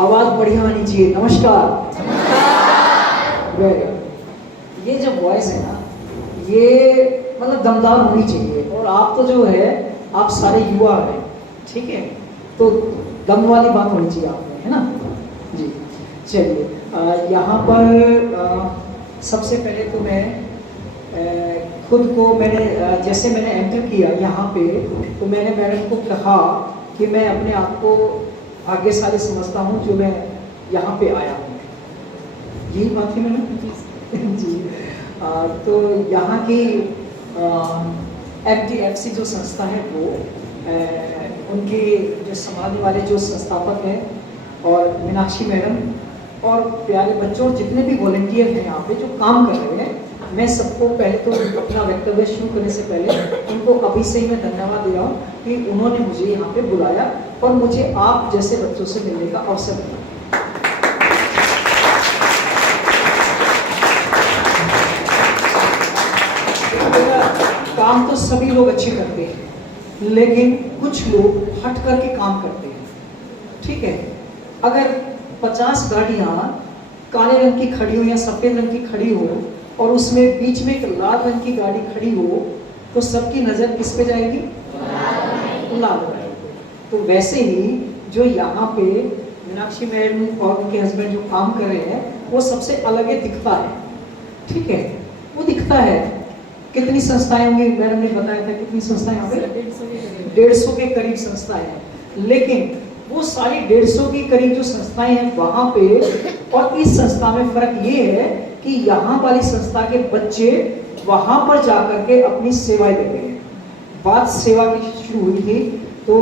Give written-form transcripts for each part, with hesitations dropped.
आवाज बढ़िया आनी चाहिए। नमस्कार। ये जो वॉइस है ना, ये मतलब दमदार होनी चाहिए। और आप तो जो है, आप सारे युवा हैं, ठीक है, तो दम वाली बात होनी चाहिए आप में, है ना जी। चलिए, यहाँ पर सबसे पहले तो मैं खुद को जैसे मैंने एंटर किया यहाँ पे, तो मैंने मैडम को कहा कि मैं अपने आप को भाग्यशाली समझता हूँ जो मैं यहाँ पे आया हूँ। यही बात थी मैडम जी। तो यहाँ की FDFC जो संस्था है वो उनके जो संभालने वाले जो संस्थापक हैं और मीनाक्षी मैडम और प्यारे बच्चों जितने भी वॉलंटियर हैं यहाँ पे जो काम कर रहे हैं, मैं सबको पहले तो अपना वक्तव्य शुरू करने से पहले उनको अभी से ही मैं धन्यवाद दे रहा हूँ कि उन्होंने मुझे यहाँ पे बुलाया और मुझे आप जैसे बच्चों से मिलने का अवसर दिया। काम तो सभी लोग अच्छे करते हैं, लेकिन कुछ लोग हट करके काम करते हैं, ठीक है। अगर 50 गाड़ियाँ काले रंग की खड़ी हो या सफ़ेद रंग की खड़ी हो और उसमें बीच में एक लाल रंग की गाड़ी खड़ी हो, तो सबकी नज़र किस पे जाएगी? लाल रंग। तो वैसे ही जो यहाँ पे मीनाक्षी मैडम और उनके हस्बैंड जो काम कर रहे हैं, वो सबसे अलग ही दिखता है, ठीक है, वो दिखता है। कितनी संस्थाएं होंगी? मैडम ने बताया था कितनी संस्थाएं यहाँ पे? 150 के करीब संस्थाएं हैं। लेकिन वो सारी 150 की करीब जो संस्थाएं हैं वहां पे और इस संस्था में फर्क ये है कि यहाँ वाली संस्था के बच्चे वहां पर जाकर के अपनी सेवाएं देते हैं। बात सेवा की शुरू हुई थी, तो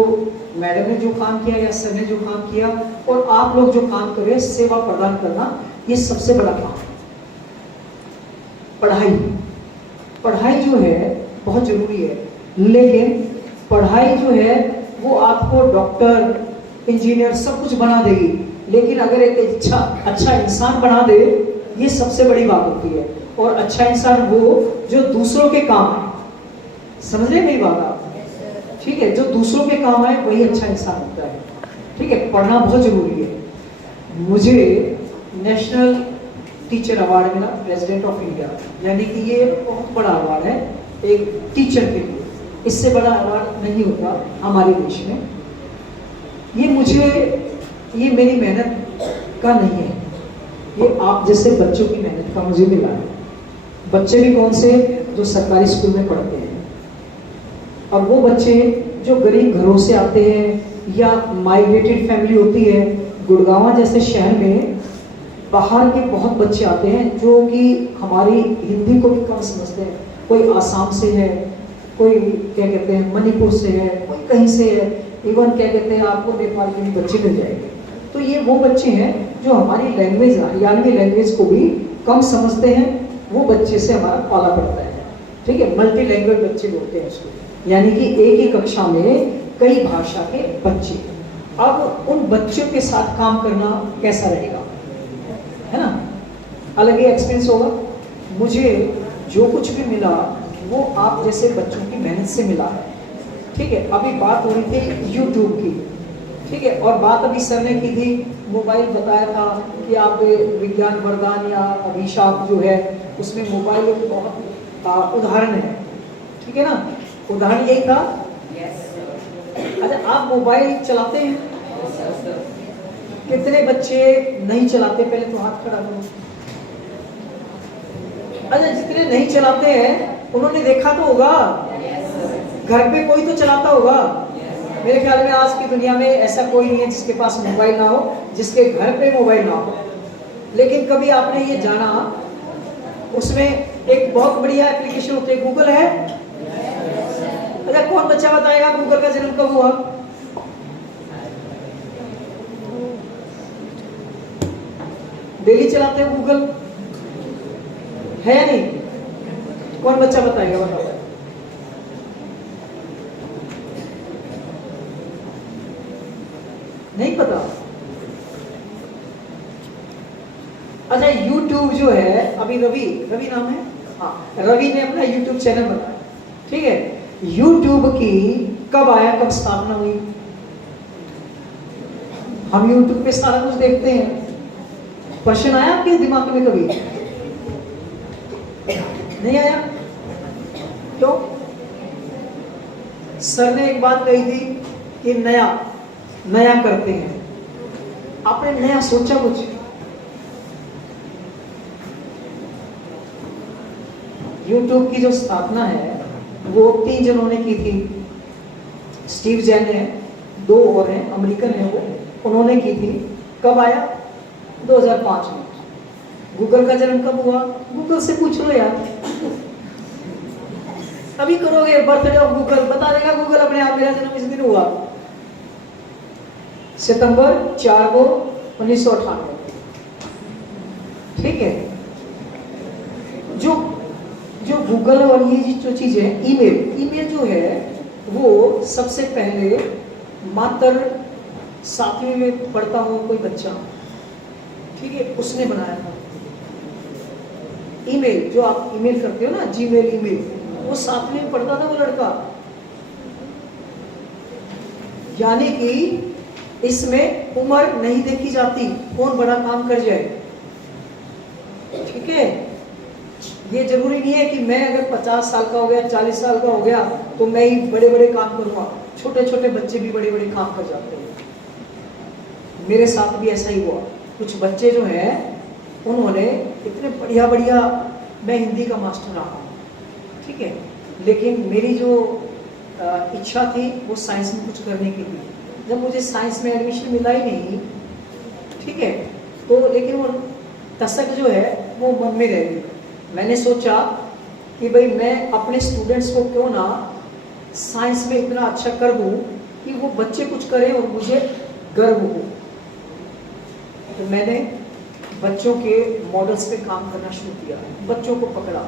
मैडम ने जो काम किया या सर ने जो काम किया और आप लोग जो काम कर रहे हैं, सेवा प्रदान करना, ये सबसे बड़ा काम है। पढ़ाई जो है बहुत जरूरी है, लेकिन पढ़ाई जो है वो आपको डॉक्टर, इंजीनियर सब कुछ बना देगी, लेकिन अगर एक अच्छा इंसान बना दे, ये सबसे बड़ी बात होती है। और अच्छा इंसान वो जो दूसरों के काम आए। समझ रहे मेरी बात आप? ठीक है, जो दूसरों के काम आए वही अच्छा इंसान होता है, ठीक है। पढ़ना बहुत जरूरी है। मुझे नेशनल टीचर अवार्ड मिला, प्रेसिडेंट ऑफ इंडिया, यानी कि ये बहुत बड़ा अवार्ड है एक टीचर के लिए। इससे बड़ा अवार्ड नहीं होता हमारे देश में। ये मेरी मेहनत का नहीं है, ये आप जैसे बच्चों की मेहनत का मुझे मिला है। बच्चे भी कौन से? जो सरकारी स्कूल में पढ़ते हैं, और वो बच्चे जो गरीब घरों से आते हैं या माइग्रेटेड फैमिली होती है। गुड़गांव जैसे शहर में बाहर के बहुत बच्चे आते हैं जो कि हमारी हिंदी को भी कम समझते हैं। कोई आसाम से है, कोई क्या कहते हैं मणिपुर से है, कोई कहीं से है, इवन क्या कहते हैं आपको नेपाल के भी बच्चे मिल जाएंगे। तो ये वो बच्चे हैं जो हमारी लैंग्वेज, हरियाणवी लैंग्वेज को भी कम समझते हैं। वो बच्चे से हमारा पाला पड़ता है, ठीक है। मल्टी लैंग्वेज बच्चे बोलते हैं उसको, यानी कि एक ही कक्षा में कई भाषा के बच्चे। अब उन बच्चों के साथ काम करना कैसा रहेगा, है ना? अलग ही एक्सपीरियंस होगा। मुझे जो कुछ भी मिला वो आप जैसे बच्चों की मेहनत से मिला है, ठीक है। अभी बात हो रही थी यूट्यूब की, ठीक है, और बात अभी सर ने की थी, मोबाइल बताया था कि आप विज्ञान वरदान या अभिशाप जो है उसमें मोबाइल एक बहुत उदाहरण है, ठीक है ना। उदाहरण यही था। अच्छा, आप मोबाइल चलाते हैं? कितने बच्चे नहीं चलाते? पहले तो हाथ खड़ा करो। अच्छा, जितने नहीं चलाते हैं उन्होंने देखा तो होगा, घर पे कोई तो चलाता होगा। मेरे ख्याल में आज की दुनिया में ऐसा कोई नहीं है जिसके पास मोबाइल ना हो, जिसके घर पे मोबाइल ना हो। लेकिन कभी आपने ये जाना, उसमें एक बहुत बढ़िया एप्लीकेशन होती है, गूगल है। अच्छा, कौन बच्चा बताएगा गूगल का जन्म कब हुआ? डेली चलाते हो गूगल, है या नहीं? कौन बच्चा बताएगा? बताओ। नहीं पता? अच्छा, YouTube जो है, अभी रवि नाम है, हाँ, रवि ने अपना YouTube चैनल बनाया, ठीक है। YouTube की कब आया, कब स्थापना हुई? हम यूट्यूब पे सारा कुछ देखते हैं। क्वेश्चन आया आपके दिमाग में कभी? नहीं आया? क्यों? सर ने एक बात कही थी कि नया नया करते हैं। आपने नया सोचा कुछ? यूट्यूब की जो स्थापना है वो 3 जनों ने की थी। स्टीव जैन है, 2 और हैं, अमेरिकन है वो, उन्होंने की थी। कब आया? 2005 में। गूगल का जन्म कब हुआ? गूगल से पूछ लो यार। अभी करोगे बर्थडे ऑफ गूगल, बता देगा गूगल अपने आप मेरा जन्म इस दिन हुआ, सितंबर 4 को 1998। ठीक है। जो जो गूगल और ये जो चीज है, ईमेल जो है वो सबसे पहले मात्र 7वीं में पढ़ता हो कोई बच्चा, ठीक है, उसने बनाया था। ईमेल जो आप ईमेल करते हो ना, जीमेल ईमेल, वो 7वीं में पढ़ता था वो लड़का। यानी कि इसमें उम्र नहीं देखी जाती, कौन बड़ा काम कर जाए। ठीक है। ये जरूरी नहीं है कि मैं अगर 50 साल का हो गया, 40 साल का हो गया तो मैं ही बड़े बड़े काम करूंगा। छोटे छोटे बच्चे भी बड़े बड़े काम कर जाते हैं। मेरे साथ भी ऐसा ही हुआ। कुछ बच्चे जो हैं उन्होंने इतने बढ़िया बढ़िया, मैं हिंदी का मास्टर रहा हूँ, ठीक है, लेकिन मेरी जो इच्छा थी वो साइंस में कुछ करने की थी। जब मुझे साइंस में एडमिशन मिला ही नहीं, ठीक है, तो लेकिन वो तसक जो है वो मन में रह गई। मैंने सोचा कि भाई मैं अपने स्टूडेंट्स को क्यों ना साइंस में इतना अच्छा कर दूं कि वो बच्चे कुछ करें और मुझे गर्व हो। तो मैंने बच्चों के मॉडल्स पे काम करना शुरू किया, बच्चों को पकड़ा,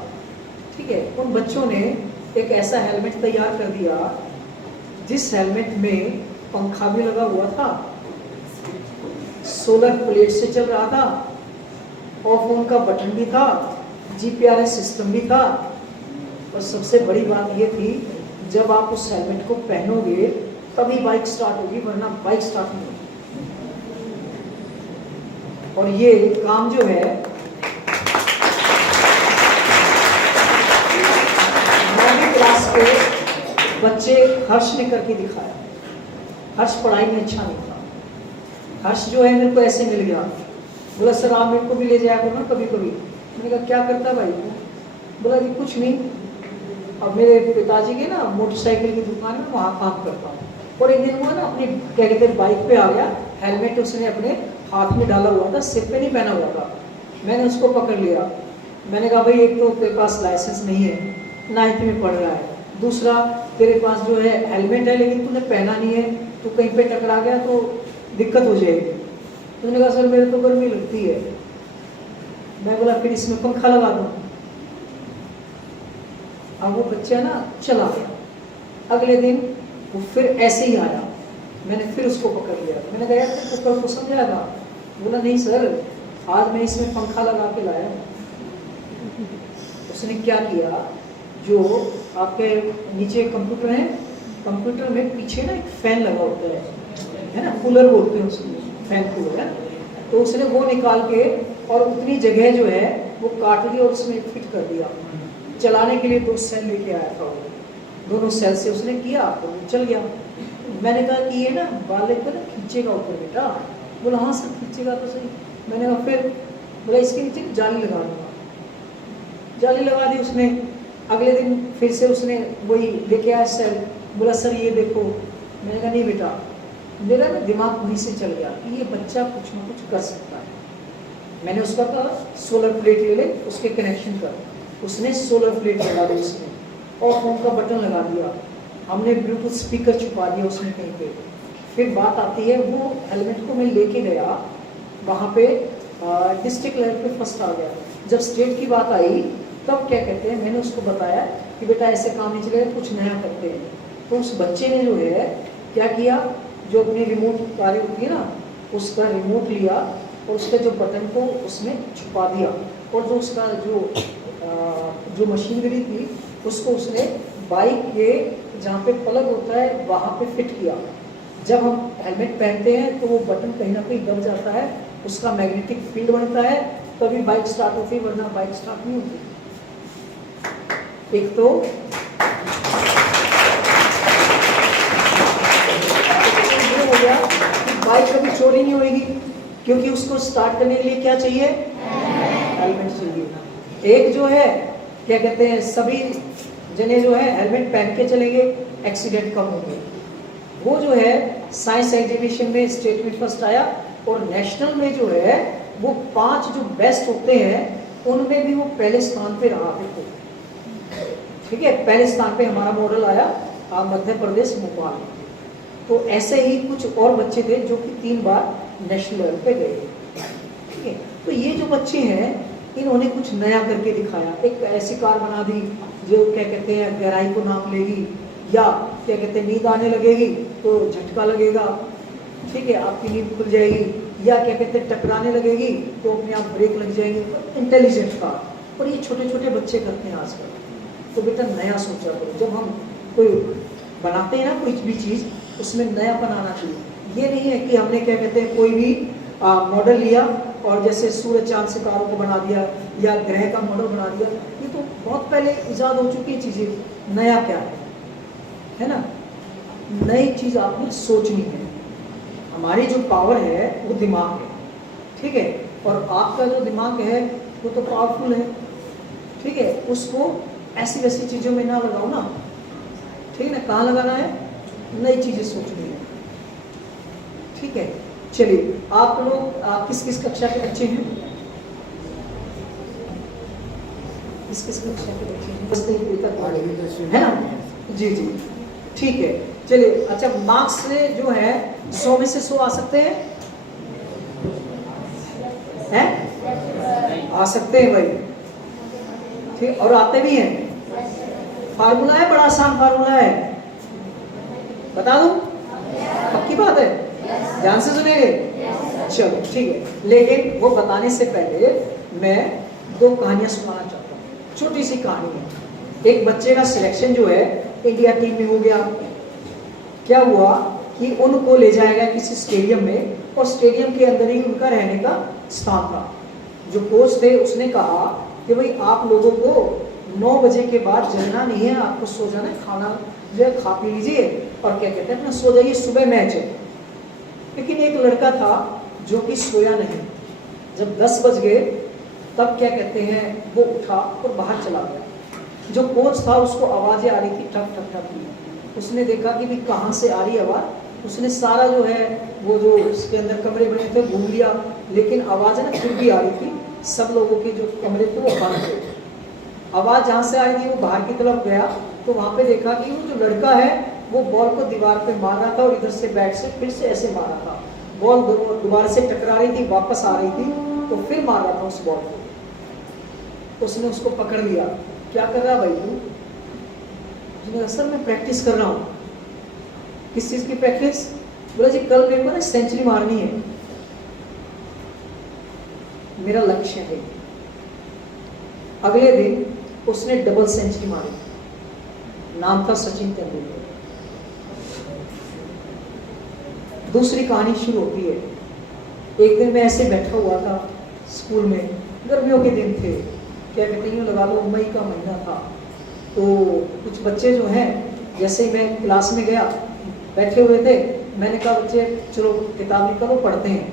ठीक है। उन बच्चों ने एक ऐसा हेलमेट तैयार कर दिया जिस हेलमेट में पंखा भी लगा हुआ था, सोलर प्लेट से चल रहा था, ऑफ ऑन का बटन भी था, जीपीआरएस सिस्टम भी था। और सबसे बड़ी बात ये थी, जब आप उस हेलमेट को पहनोगे तभी बाइक स्टार्ट होगी, वरना बाइक स्टार्ट नहीं होगी। और ये काम जो है 9वीं क्लास के बच्चे हर्ष ने करके दिखाया। हर्ष पढ़ाई में अच्छा नहीं था। हर्ष जो है मेरे को ऐसे मिल गया, बोला सर आप मेरे को भी ले जाया करो ना कभी कभी। मैंने कहा क्या करता भाई? बोला जी कुछ नहीं, अब मेरे पिताजी के ना मोटरसाइकिल की दुकान में वहाँ काम करता हूँ। और एक दिन वो ना अपनी क्या कहते हैं बाइक पे आ गया, हेलमेट उसने अपने हाथ में डाला हुआ था, सिर पे नहीं पहना हुआ था। मैंने उसको पकड़ लिया। मैंने कहा भाई एक तो तेरे पास लाइसेंस नहीं है, 9th में पढ़ रहा है, दूसरा तेरे पास जो है हेलमेट है लेकिन तूने पहना नहीं है, तू कहीं पे टकरा गया तो दिक्कत हो जाएगी। उसने कहा सर मेरे तो गर्मी लगती है। मैं बोला फिर इसमें पंखा लगा दूँ। अब वो बच्चा ना चला गया। अगले दिन वो फिर ऐसे ही आया, मैंने फिर उसको पकड़ लिया। मैंने कहा यार तेरे को कल को समझाएगा? बोला नहीं सर, आज मैं इसमें पंखा लगा के लाया। उसने क्या किया, जो आपके नीचे कंप्यूटर है, कंप्यूटर में पीछे ना एक फैन लगा होता है ना, कूलर बोलते हैं उसको, फैन कूलर है, तो उसने वो निकाल के और उतनी जगह जो है वो काट दी और उसमें फिट कर दिया। चलाने के लिए 2 सेल लेके आया था वो, दोनों सेल से उसने किया तो वो चल गया। मैंने कहा कि ये ना बाले को ना खींचेगा ऊपर बेटा। बोला हाँ सर खींचेगा तो सही। मैंने कहा फिर, बोला इसके नीचे जाली लगा दूंगा। जाली लगा दी उसने। अगले दिन फिर से उसने वही लेके आया सेल। बोला सर ये देखो। मैंने कहा नहीं बेटा, मेरा ना दिमाग वहीं से चल गया कि ये बच्चा कुछ ना कुछ कर सकता है। मैंने उसका कहा सोलर प्लेट ले ले, उसके कनेक्शन कर। उसने सोलर प्लेट लगा दी, उसने और फोन का बटन लगा दिया, हमने ब्लूटूथ स्पीकर छुपा दिया उसने कहीं पे। फिर बात आती है, वो हेलमेट को मैं लेके गया वहाँ पे, डिस्ट्रिक्ट लेवल पे फर्स्ट आ गया। जब स्टेट की बात आई तब क्या कहते हैं, मैंने उसको बताया कि बेटा ऐसे काम नहीं चलेगा, कुछ नया करते हैं। तो उस बच्चे ने जो है क्या किया, जो अपनी रिमोट कारें होती है ना, उसका रिमोट लिया और उसके जो बटन को उसने छुपा दिया, और जो उसका जो मशीनरी थी उसको उसने बाइक के जहाँ पे प्लग होता है वहाँ पे फिट किया। जब हम हेलमेट पहनते हैं तो वो बटन कहीं ना कहीं दब जाता है, उसका मैग्नेटिक फील्ड बनता है, तभी बाइक स्टार्ट होती है, वरना बाइक स्टार्ट नहीं होती। एक तो ये हो गया कि बाइक कभी चोरी नहीं होगी, क्योंकि उसको स्टार्ट करने के लिए क्या चाहिए, हेलमेट चाहिए। एक जो है क्या कहते हैं, सभी जने जो है हेलमेट पहन के चलेंगे, एक्सीडेंट कम होंगे। वो जो है साइंस एग्जीबिशन में स्टेट में फर्स्ट आया, और नेशनल में जो है वो 5 जो बेस्ट होते हैं उनमें भी वो पहले स्थान पे रहा है। ठीक है, पहले स्थान पे हमारा मॉडल आया मध्य प्रदेश भोपाल। तो ऐसे ही कुछ और बच्चे थे जो कि 3 बार नेशनल लेवल पे गए। ठीक है, तो ये जो बच्चे हैं इन्होंने कुछ नया करके दिखाया। एक ऐसी कार बना दी जो क्या कहते हैं गहराई को नाप लेगी, या क्या कहते हैं नींद आने लगेगी तो झटका लगेगा, ठीक है, आपकी नींद खुल जाएगी, या क्या कहते हैं टकराने लगेगी तो अपने आप ब्रेक लग जाएंगे। इंटेलिजेंट कार, और ये छोटे छोटे बच्चे करते हैं आजकल। तो बेटा नया सोचा करो, जब हम कोई बनाते हैं ना कोई भी चीज़, उसमें नया बनाना चाहिए। ये नहीं है कि हमने क्या कहते हैं कोई भी मॉडल लिया और जैसे सूरज चांद सितारों को बना दिया या ग्रह का मॉडल बना दिया। ये तो बहुत पहले ईजाद हो चुकी चीज़ें, नया क्या है ना। नई चीज़ आपने सोचनी है। हमारी जो पावर है वो दिमाग है, ठीक है, और आपका जो दिमाग है वो तो पावरफुल है, ठीक है। उसको ऐसी वैसी चीज़ों में ना लगाओ ना, ठीक है ना। कहाँ लगाना है, नई चीज़ें सोचनी है, ठीक है। चलिए, आप लोग किस किस कक्षा के बच्चे हैं, किस किस कक्षा के बच्चे हैं, है ना। जी जी, ठीक है। चलिए, अच्छा, मार्क्स से जो है 100 में से 100 आ सकते हैं, आ सकते हैं भाई, ठीक, और आते भी हैं। फार्मूला है, बड़ा आसान फार्मूला है, बता दूं, पक्की बात है, ध्यान से सुनेंगे, चलो ठीक है। लेकिन वो बताने से पहले मैं 2 कहानियां सुनाना चाहता हूँ। छोटी सी कहानी है। एक बच्चे का सिलेक्शन जो है इंडिया टीम में हो गया। क्या हुआ कि उनको ले जाया गया किसी स्टेडियम में, और स्टेडियम के अंदर ही उनका रहने का स्थान था। जो कोच थे उसने कहा कि भाई आप लोगों को 9 बजे के बाद जगना नहीं है, आपको सो जाना है, खाना जो है खा पी लीजिए और क्या कहते हैं अपना सो जाइए, सुबह मैच है। लेकिन एक लड़का था जो कि सोया नहीं। जब 10 बज गए तब क्या कहते हैं वो उठा और बाहर चला गया। जो कोच था उसको आवाज़ें आ रही थी, ठक ठक ठक की। उसने देखा कि भी कहाँ से आ रही आवाज़। उसने सारा जो है वो जो उसके अंदर कमरे बने थे घूम लिया, लेकिन आवाज़ ना फिर भी आ रही थी। सब लोगों के जो कमरे थे वो बंद थे। आवाज़ जहाँ से आ रही थी वो बाहर की तरफ गया, तो वहाँ पे देखा कि वो जो लड़का है वो बॉल को दीवार पे मार रहा था, और इधर से बैट से फिर से ऐसे मार रहा था। बॉल दोबारा से टकरा रही थी, वापस आ रही थी, तो फिर मार रहा था उस बॉल को। तो उसने उसको पकड़ लिया, क्या कर रहा भाई तू? उसने कहा सर मैं प्रैक्टिस कर रहा हूँ। किस चीज़ की प्रैक्टिस? बोला जी कल मेरे को ना सेंचुरी मारनी है, मेरा लक्ष्य है। अगले दिन उसने डबल सेंचुरी मारी, नाम था सचिन तेंदुलकर। दूसरी कहानी शुरू होती है। एक दिन मैं ऐसे बैठा हुआ था स्कूल में, गर्मियों के दिन थे, क्या कहते हैं लगा लो मई का महीना था। तो कुछ बच्चे जो हैं, जैसे ही मैं क्लास में गया बैठे हुए थे, मैंने कहा बच्चे चलो किताब निकालो पढ़ते हैं।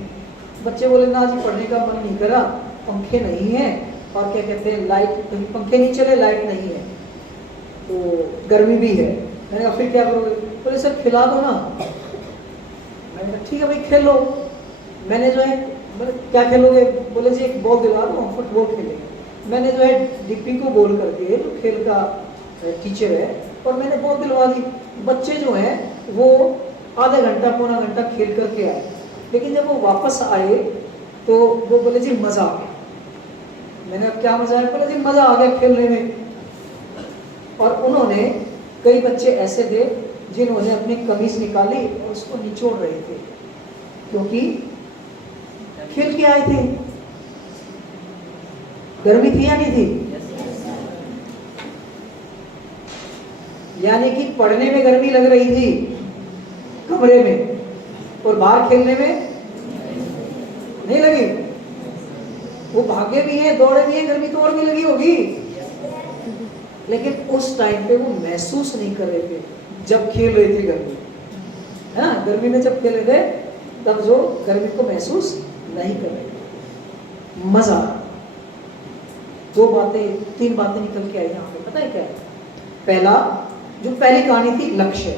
बच्चे बोले ना जी पढ़ने का मन नहीं करा, पंखे नहीं है, और क्या कहते हैं लाइट, पंखे नहीं चले, लाइट नहीं है, तो गर्मी भी है। मैंने कहा फिर क्या करोगे? बोले सर खिला दो ना। मैंने कहा ठीक है भाई खेल लो। मैंने जो है बोले क्या खेलोगे? बोले जी एक बॉल दिला दो, हम फुटबॉल खेलेंगे। मैंने जो है डिप्पी को बोल करके जो खेल का टीचर है, और मैंने बॉल दिलवा दी। बच्चे जो हैं वो आधा घंटा पौना घंटा खेल करके आए, लेकिन जब वो वापस आए तो वो बोले जी मज़ा आ गया। मैंने कहा क्या मज़ा आया? बोले जी मज़ा आ गया खेलने में। और उन्होंने, कई बच्चे ऐसे थे जिन्होंने अपनी कमीज निकाली और उसको निचोड़ रहे थे, क्योंकि खेल के आए थे। गर्मी थी या नहीं थी? यानी कि पढ़ने में गर्मी लग रही थी कमरे में, और बाहर खेलने में नहीं लगी। वो भागे भी है, दौड़े भी है, गर्मी तो और भी लगी होगी, लेकिन उस टाइम पे वो महसूस नहीं कर रहे थे जब खेल रहे थे गर्मी, है ना। गर्मी में जब खेल रहे थे तब जो गर्मी को महसूस नहीं कर रहे थे। मजा। तीन बातें निकल के आई यहाँ पे, पता है क्या है? पहला, जो पहली कहानी थी, लक्ष्य।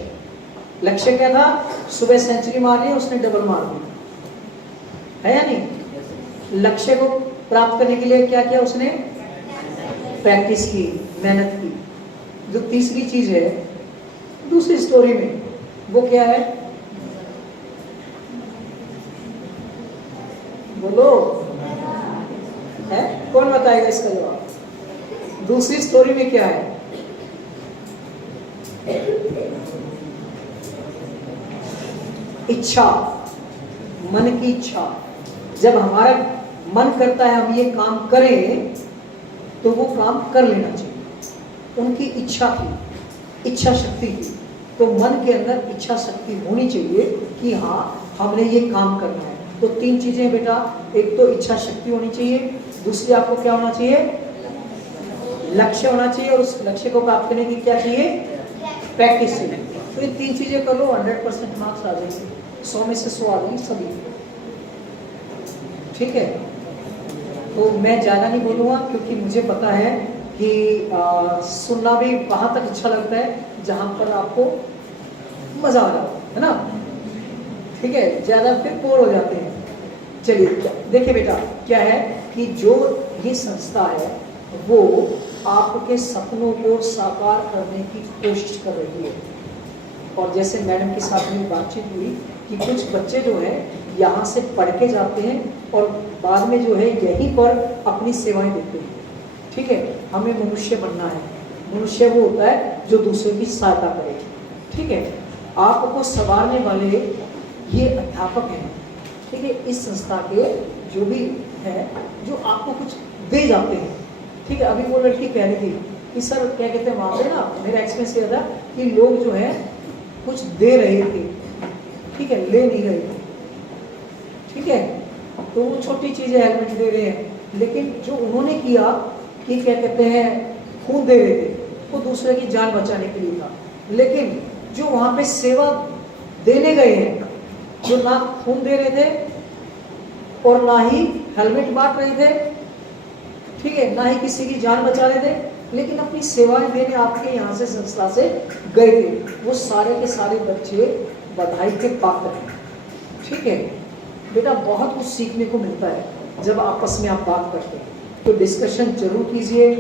लक्ष्य क्या था? सुबह सेंचुरी मारनी, उसने डबल मार दी, है या नहीं? लक्ष्य को प्राप्त करने के लिए क्या किया उसने? प्रैक्टिस की, मेहनत की। जो तीसरी चीज है दूसरी स्टोरी में, वो क्या है? बोलो, है? कौन बताएगा इसका जवाब? दूसरी स्टोरी में क्या है? इच्छा, मन की इच्छा। जब हमारा मन करता है हम ये काम करें, तो वो काम कर लेना चाहिए। उनकी इच्छा थी, इच्छा शक्ति थी, तो मन के अंदर इच्छा शक्ति होनी चाहिए कि हाँ हमने ये काम करना है। तो तीन चीजें बेटा, एक तो इच्छा शक्ति होनी चाहिए, दूसरी आपको क्या होना चाहिए? लक्ष्य होना चाहिए, और उस लक्ष्य को प्राप्त करने की क्या चाहिए? प्रैक्टिस चाहिए। तो ये तीन चीजें कर लो, 100% मार्क्स आ जाएंगे, 100 में से 100 आ जाएंगे सभी। ठीक है, तो मैं ज़्यादा नहीं बोलूँगा, क्योंकि मुझे पता है कि सुनना भी वहाँ तक अच्छा लगता है जहाँ पर आपको मज़ा आ रहा है ना। ठीक है, ज़्यादा फिर बोर हो जाते हैं। चलिए देखिए बेटा, क्या है कि जो ये संस्था है वो आपके सपनों को साकार करने की कोशिश कर रही है। और जैसे मैडम के साथ मेरी बातचीत हुई कि कुछ बच्चे जो है यहाँ से पढ़ के जाते हैं और बाद में जो है यहीं पर अपनी सेवाएं देते हैं। ठीक है, हमें मनुष्य बनना है। मनुष्य वो होता है जो दूसरे की सहायता करे। ठीक है, आपको संवारने वाले ये अध्यापक हैं। ठीक है, इस संस्था के जो भी है, जो आपको कुछ दे जाते हैं। ठीक है, अभी वो लड़की कह रही थी कि सर क्या कहते हैं, वहाँ पे ना मेरा एक्सपीरियंस ये था कि लोग जो है कुछ दे रहे थे, ठीक है, ले नहीं रहे थे। ठीक है, तो वो छोटी चीज़ें हेलमेट दे रहे हैं, लेकिन जो उन्होंने किया कि क्या कहते हैं खून दे रहे थे, वो दूसरे की जान बचाने के लिए था। लेकिन जो वहाँ पे सेवा देने गए हैं, जो ना खून दे रहे थे और ना ही हेलमेट बांट रहे थे, ठीक है, ना ही किसी की जान बचा रहे थे, लेकिन अपनी सेवाएं देने आपके यहाँ से संस्था से गए थे, वो सारे के सारे बच्चे बधाई के पात्र हैं। ठीक है बेटा, बहुत कुछ सीखने को मिलता है जब आपस में आप बात करते हैं। तो डिस्कशन जरूर कीजिए,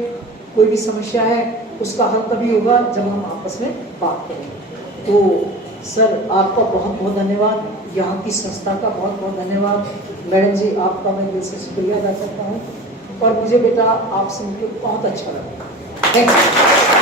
कोई भी समस्या है उसका हल तभी होगा जब हम आपस में बात करेंगे। तो सर आपका बहुत बहुत धन्यवाद, यहाँ की संस्था का बहुत बहुत धन्यवाद। मैडम जी आपका मैं दिल से शुक्रिया अदा करता हूँ, और मुझे बेटा आपसे मिलकर बहुत अच्छा लगा। Thank you.